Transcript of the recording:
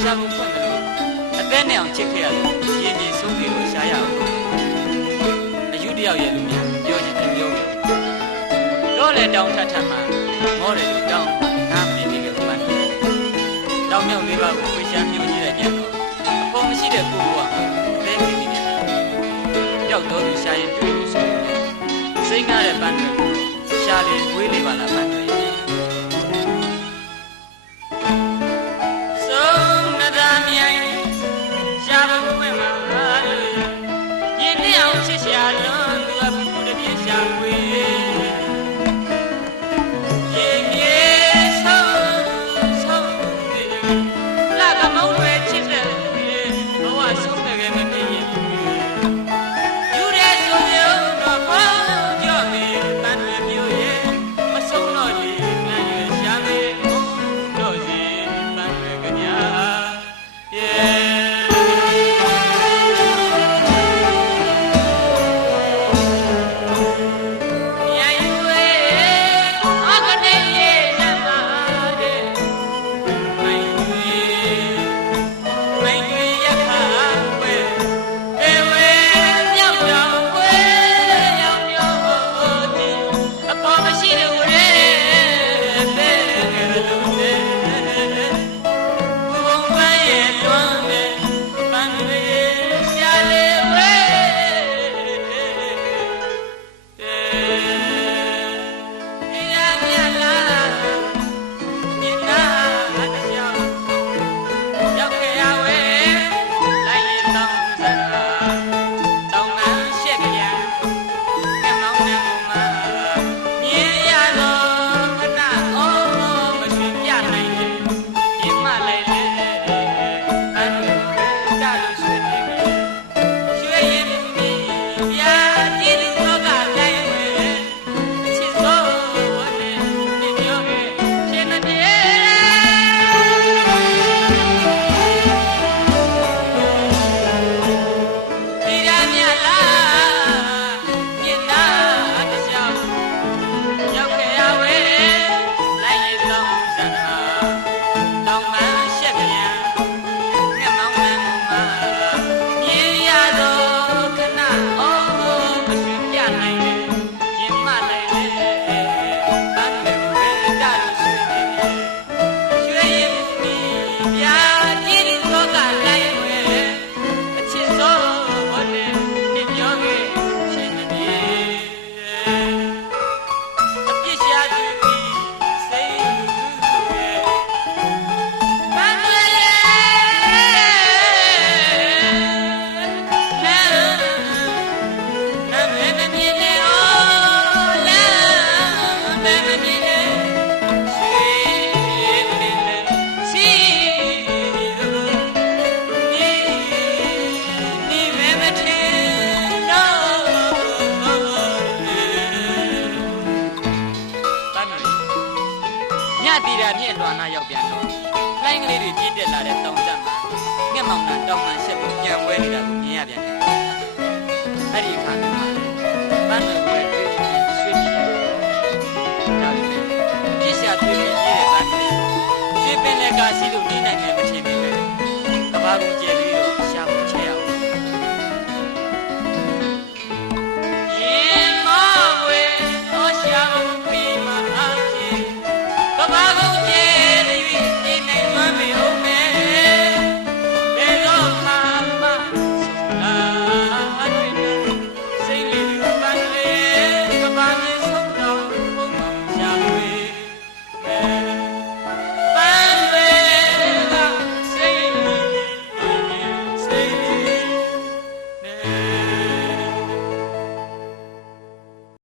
ရှာဖို့ဖွင့်တယ်လို့အသက်နဲ့အောင်ချစ်ခဲ့ရတယ်ရင်းကြီးဆုံးတွေကိုရှာရအောင်အယူတယောက်ရဲ့လူများပြောချင်တယ်ပြောပြီတော့လေတောင်းထထမှာမောတယ်လို့တောင်းငါမနေသေးဘူးမှန်တယ်တောင်းမြောက်လေးပါကိုဝေရှာမျိုးကြီးလိုက်ပြန်တော့အဖို့မရှိတဲ့ပုဂ္ဂိုလ်ကလဲခိနေတယ်ပျောက်တော့သူရှာရင်တွေ့လို့ဆိုရင်စိတ်ကားတဲ့ပန်းတွေကိုရှာလေဝေးလေပါလားပန်းတွေတီရာမြင့်လွှာနာရောက်ပြန်တော့လှိုင်းကလေးတွေပြည့်တက်လာတဲ့တောင်ကျမှာငှက်မောင်နှံတောင်မှန်ရှက်ပြီးပြန်ဝဲနေတာကိုမြင်ရပြန်တယ်။အဲ့ဒီအခါမှာပန်းတွေဝဲတွေ့ပြီးဆွေးပြီးတယ်။ဒါပေမဲ့ပြစ်ရှာတွေ့ပြီးရေးတဲ့ပန်းကလေးဒီပင်လက်ကစီးလို့နေနိုင်မယ်မထင်ဘူးပဲ။ကဘာကုန်ကျဲ